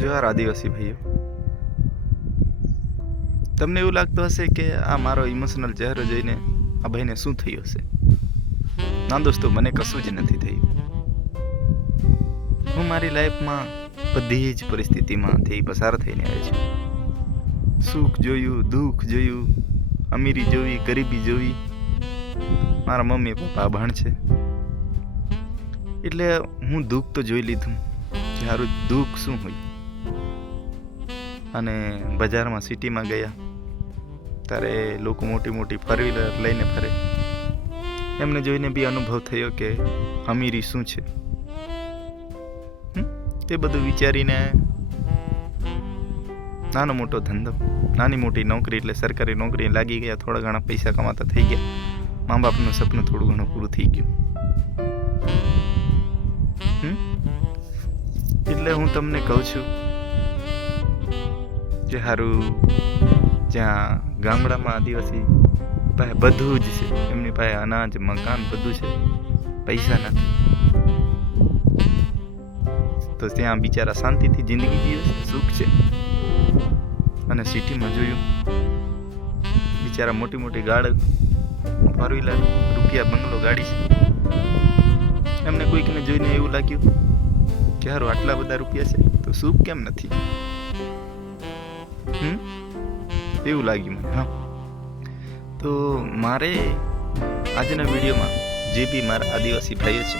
જોહાર આદિવાસી ભાઈઓ, તમને એવું લાગતું હશે કે આ મારો ઇમોશનલ ચહેરો જોઈને આ ભાઈને શું થયું હશે. ના દોસ્તો, મને કશું જ નથી થયું. હું મારી લાઈફમાં બધી જ પરિસ્થિતિમાંથી પસાર થઈને આવ્યો છું. સુખ જોયું, દુઃખ જોયું, અમીરી જોઈ, ગરીબી જોઈ. મારા મમ્મી પપ્પા અભણ છે એટલે હું દુઃખ તો જોઈ લીધું કે સારું દુઃખ શું હોય. અને બજારમાં સિટીમાં ગયા ત્યારે લોકો મોટી મોટી ફોર વ્હીલર લઈને ફરે. એમને જોઈને બી અનુભવ થયો કે અમીરી શું છે. તે બધું વિચારીને નાનો મોટો ધંધો, નાની મોટી નોકરી એટલે સરકારી નોકરી લાગી ગયા. થોડા ઘણા પૈસા કમાતા થઈ ગયા. મા બાપનું સપનું થોડું ઘણું પૂરું થઈ ગયું. એટલે હું તમને કહું છું કે સારું, જ્યાં ગામડામાં આદિવાસી પાસે બધું જ છે, એમની પાસે અનાજ, મકાન બધું છે, પૈસા નથી, તો ત્યાં બિચારા શાંતિથી જિંદગી જીવે છે, સુખ છે. અને સિટીમાં જોયું બિચારા મોટી મોટી ગાડી, ફોર વ્હીલર, રૂપિયા, બંગલો, ગાડી છે. એમને કોઈકને જોઈને એવું લાગ્યું કે સારું આટલા બધા રૂપિયા છે તો સુખ કેમ નથી. એવું લાગ્યું મને. હા, તો મારે આજના વિડીયોમાં જે બી મારા આદિવાસી ભાઈઓ છે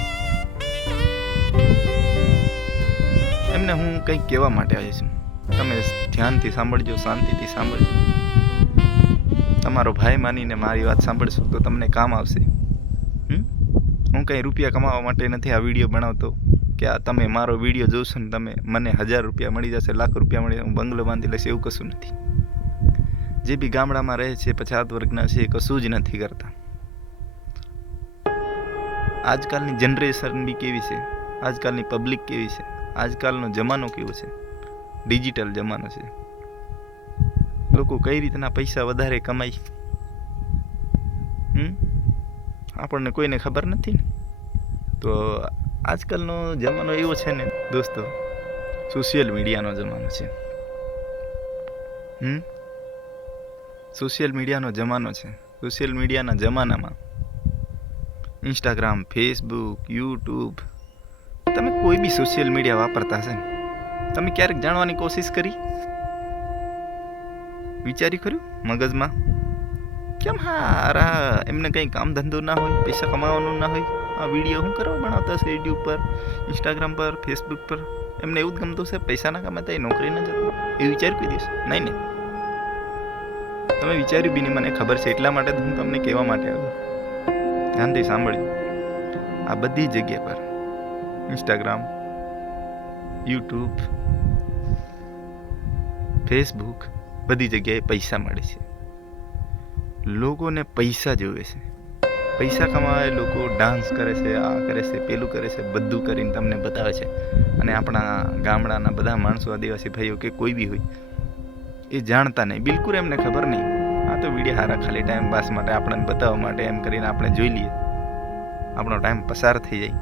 એમને હું કંઈક કહેવા માટે આવ્યો છું. તમે ધ્યાનથી સાંભળજો, શાંતિથી સાંભળજો. તમારો ભાઈ માનીને મારી વાત સાંભળશો તો તમને કામ આવશે. હું કંઈ રૂપિયા કમાવા માટે નથી આ વિડીયો બનાવતો કે આ તમે મારો વિડીયો જોશો ને તમે મને 1000 રૂપિયા મળી જશે, લાખ રૂપિયા મળી જશે, હું બંગલો બાંધી લઈશ, એવું કશું નથી. જે બી ગામડામાં રહે છે, પછાત વર્ગના છે, એ કશું જ નથી કરતા. આજકાલની જનરેશન બી કેવી છે, આજકાલની પબ્લિક કેવી છે, આજકાલનો જમાનો કેવો છે, ડિજિટલ જમાનો છે. લોકો કઈ રીતના પૈસા વધારે કમાય આપણને કોઈને ખબર નથી ને. તો આજકાલનો જમાનો એવો છે ને દોસ્તો, સોશિયલ મીડિયાનો જમાનો છે. સોશિયલ મીડિયાનો જમાનો છે. સોશિયલ મીડિયાના જમાનામાં ઇન્સ્ટાગ્રામ, ફેસબુક, યુટ્યુબ, તમે કોઈ બી સોશિયલ મીડિયા વાપરતા હશે ને, તમે ક્યારેક જાણવાની કોશિશ કરી, વિચારી ખરું મગજમાં કેમ હારા એમને કંઈ કામ ધંધો ના હોય, પૈસા કમાવાનું ના હોય, આ વિડીયો શું કરવા બનાવતા હશે યુટ્યુબ પર, ઇન્સ્ટાગ્રામ પર, ફેસબુક પર? એમને એવું જ ગમતું હશે પૈસા ના કમાતા, એ નોકરી ના જતું? એ વિચાર્યું કોઈ દિવસ? નહીં ને. તમે વિચાર્યું બી નહીં, મને ખબર છે. એટલા માટે હું તમને કહેવા માટે આવ્યો. ધ્યાનથી સાંભળ્યું. આ બધી જગ્યા પર ઇન્સ્ટાગ્રામ, યુટ્યુબ, ફેસબુક, બધી જગ્યાએ પૈસા મળે છે. લોકોને પૈસા જોવે છે. પૈસા કમાવા લોકો ડાન્સ કરે છે, આ કરે છે, પેલું કરે છે, બધું કરીને તમને બતાવે છે. અને આપણા ગામડાના બધા માણસો, આદિવાસી ભાઈઓ કે કોઈ બી હોય, એ જાણતા નહીં, બિલકુલ એમને ખબર નહીં. આ તો વિડીયો હારા ખાલી ટાઈમ પાસ માટે, આપણને બતાવવા માટે એમ કરીને આપણે જોઈ લઈએ, આપણો ટાઈમ પસાર થઈ જાય.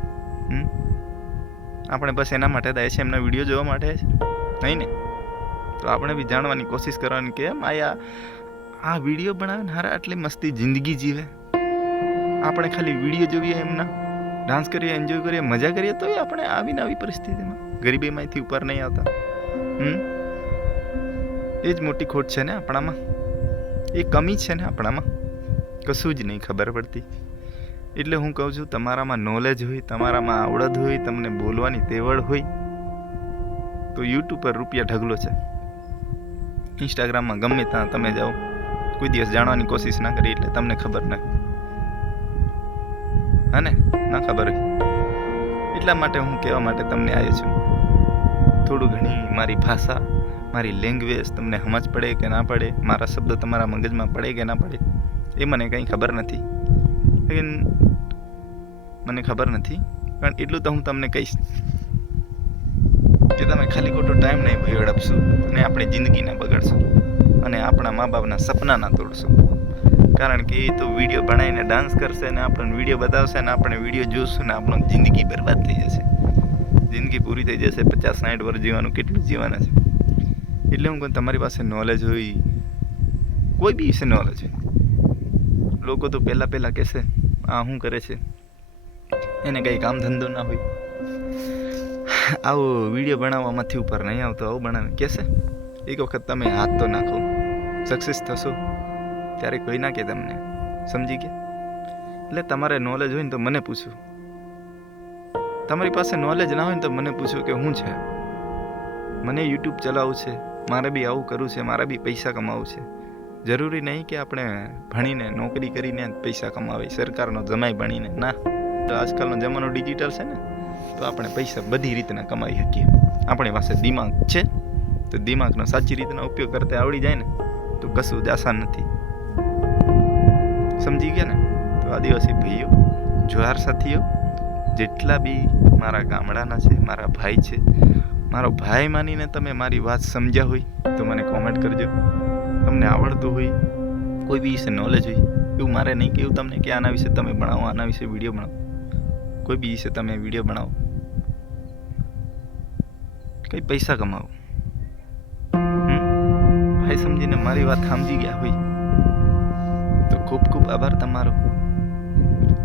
આપણે બસ એના માટે થાય છે, એમના વિડીયો જોવા માટે છે, નહીં ને. તો આપણે બી જાણવાની કોશિશ કરવાની કે એમ આ વિડીયો બનાવીને હારા આટલી મસ્તી જિંદગી જીવે. આપણે ખાલી વિડીયો જોઈએ, એમના ડાન્સ કરીએ, એન્જોય કરીએ, મજા કરીએ, તો આપણે આવીને આવી પરિસ્થિતિમાં ગરીબીમાંથી ઉપર નહીં આવતા. એ જ મોટી ખોટ છે ને આપણામાં, એ કમી છે ને આપણામાં, કશું જ નહીં ખબર પડતી. એટલે હું કહું છું, તમારામાં નોલેજ હોય, તમારામાં આવડત હોય, તમને બોલવાની તેવડ હોય તો યુટ્યુબ પર રૂપિયા ઢગલો છે. ઇન્સ્ટાગ્રામમાં ગમે ત્યાં તમે જાઓ, કોઈ દિવસ જાણવાની કોશિશ ના કરી એટલે તમને ખબર ન હોય. હા ને, ના ખબર હોય. એટલા માટે હું કહેવા માટે તમને આવ્યો છું. થોડું ઘણી મારી ભાષા, મારી લેંગ્વેજ તમને સમજ પડે કે ના પડે, મારા શબ્દો તમારા મગજમાં પડે કે ના પડે, એ મને કંઈ ખબર નથી. લેકિન મને ખબર નથી, પણ એટલું તો હું તમને કહીશ કે તમે ખાલી ખોટો ટાઈમ નહીં વેડફશો અને આપણી જિંદગીને બગાડશો અને આપણા મા બાપના સપના ના તોડશો. કારણ કે એ તો વિડીયો બનાવીને ડાન્સ કરશે ને આપણને વિડીયો બતાવશે ને આપણે વિડીયો જોઈશું ને આપણો જિંદગી બરબાદ થઈ જશે. જિંદગી જિંદગી પૂરી થઈ જશે, 50-60 વર્ષ જીવવાનું, કેટલું જીવવાના છે. એટલે હું કહું તમારી પાસે નોલેજ હોય, કોઈ બી વિશે નોલેજ હોય. લોકો તો પહેલાં કહેશે આ શું કરે છે, એને કંઈ કામ ધંધો ના હોય, આવો વિડીયો બનાવવામાંથી ઉપર નહીં આવતો, આવું બનાવે કહેશે. એક વખત તમે હાથ તો નાખો, સક્સેસ થશો ત્યારે કોઈ ના કે તમને, સમજી ગયા? એટલે તમારે નોલેજ હોય ને તો મને પૂછો, તમારી પાસે નોલેજ ના હોય ને તો મને પૂછો કે શું છે. મને યુટ્યુબ ચલાવવું છે, મારે બી આવું કરવું છે, મારે બી પૈસા કમાવું છે. જરૂરી નહીં કે આપણે ભણીને નોકરી કરીને પૈસા કમાવીએ, સરકારનો જમાઈ બનીને ના. આજકાલનો જમાનો ડિજિટલ છે ને, તો આપણે પૈસા બધી રીતના કમાઈ શકીએ. આપણી પાસે દિમાગ છે તો દિમાગનો સાચી રીતના ઉપયોગ કરતા આવડી જાય ને તો કશું જ આસાન નથી. સમજી ગયા ને? તો આદિવાસી ભાઈઓ, જોહાર સાથીઓ, જેટલા બી મારા ગામડાના છે, મારા ભાઈ છે, મારો ભાઈ માનીને તમે મારી વાત સમજ્યા હોય તો મને કોમેન્ટ કરજો. તમને આવડતું હોય, કોઈ બી વિશે નોલેજ હોય, એવું મારે નહીં કેવું તમને કે આના વિશે તમે બનાવો, આના વિશે વિડીયો બનાવો. કોઈ બી વિશે તમે વિડીયો બનાવો, કંઈ પૈસા કમાવો. ભાઈ સમજીને મારી વાત સમજી ગયા હોય તો ખૂબ ખૂબ આભાર તમારો.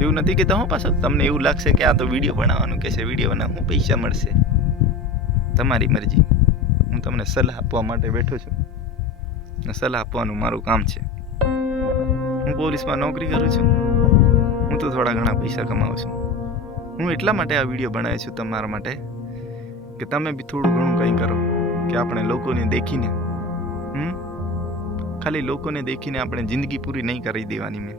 એવું નથી કે તમે પાછો તમને એવું લાગશે કે આ તો વિડીયો બનાવવાનું કે છે, વિડીયો બનાવવું પૈસા મળશે. તમારી મરજી. હું તમને સલાહ આપવા માટે બેઠો છું, સલાહ આપવાનું મારું કામ છે. હું પોલીસમાં નોકરી કરું છું, હું તો થોડા ઘણા પૈસા કમાવું છું. હું એટલા માટે આ વિડીયો બનાવ્યો છું તમારા માટે કે તમે બી થોડું ઘણું કંઈ કરો, કે આપણે લોકોને દેખીને ખાલી લોકોને દેખીને આપણે જિંદગી પૂરી નહીં કરી દેવાની. મેં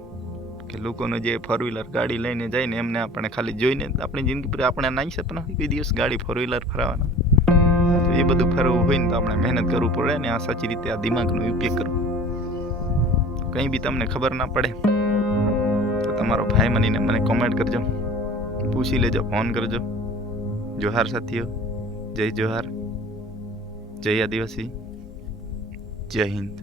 કે લોકોનો જે 4 વ્હીલર ગાડી લઈને જાય ને એમને આપણે ખાલી જોઈને આપણી જિંદગી પૂરી, આપણે નહીં સપના હોય કોઈ દિવસ ગાડી 4 વ્હીલર ફરાવવાના. તો એ બધું ફરવું હોય ને તો આપણે મહેનત કરવું પડે ને આ સાચી રીતે આ દિમાગનો ઉપયોગ કરવો. કંઈ બી તમને ખબર ના પડે તો તમારો ભાઈ માનીને મને કોમેન્ટ કરજો, પૂછી લેજો, ફોન કરજો. જોહાર સાથીઓ, જય જોહાર, જય આદિવાસી, જય હિન્દ.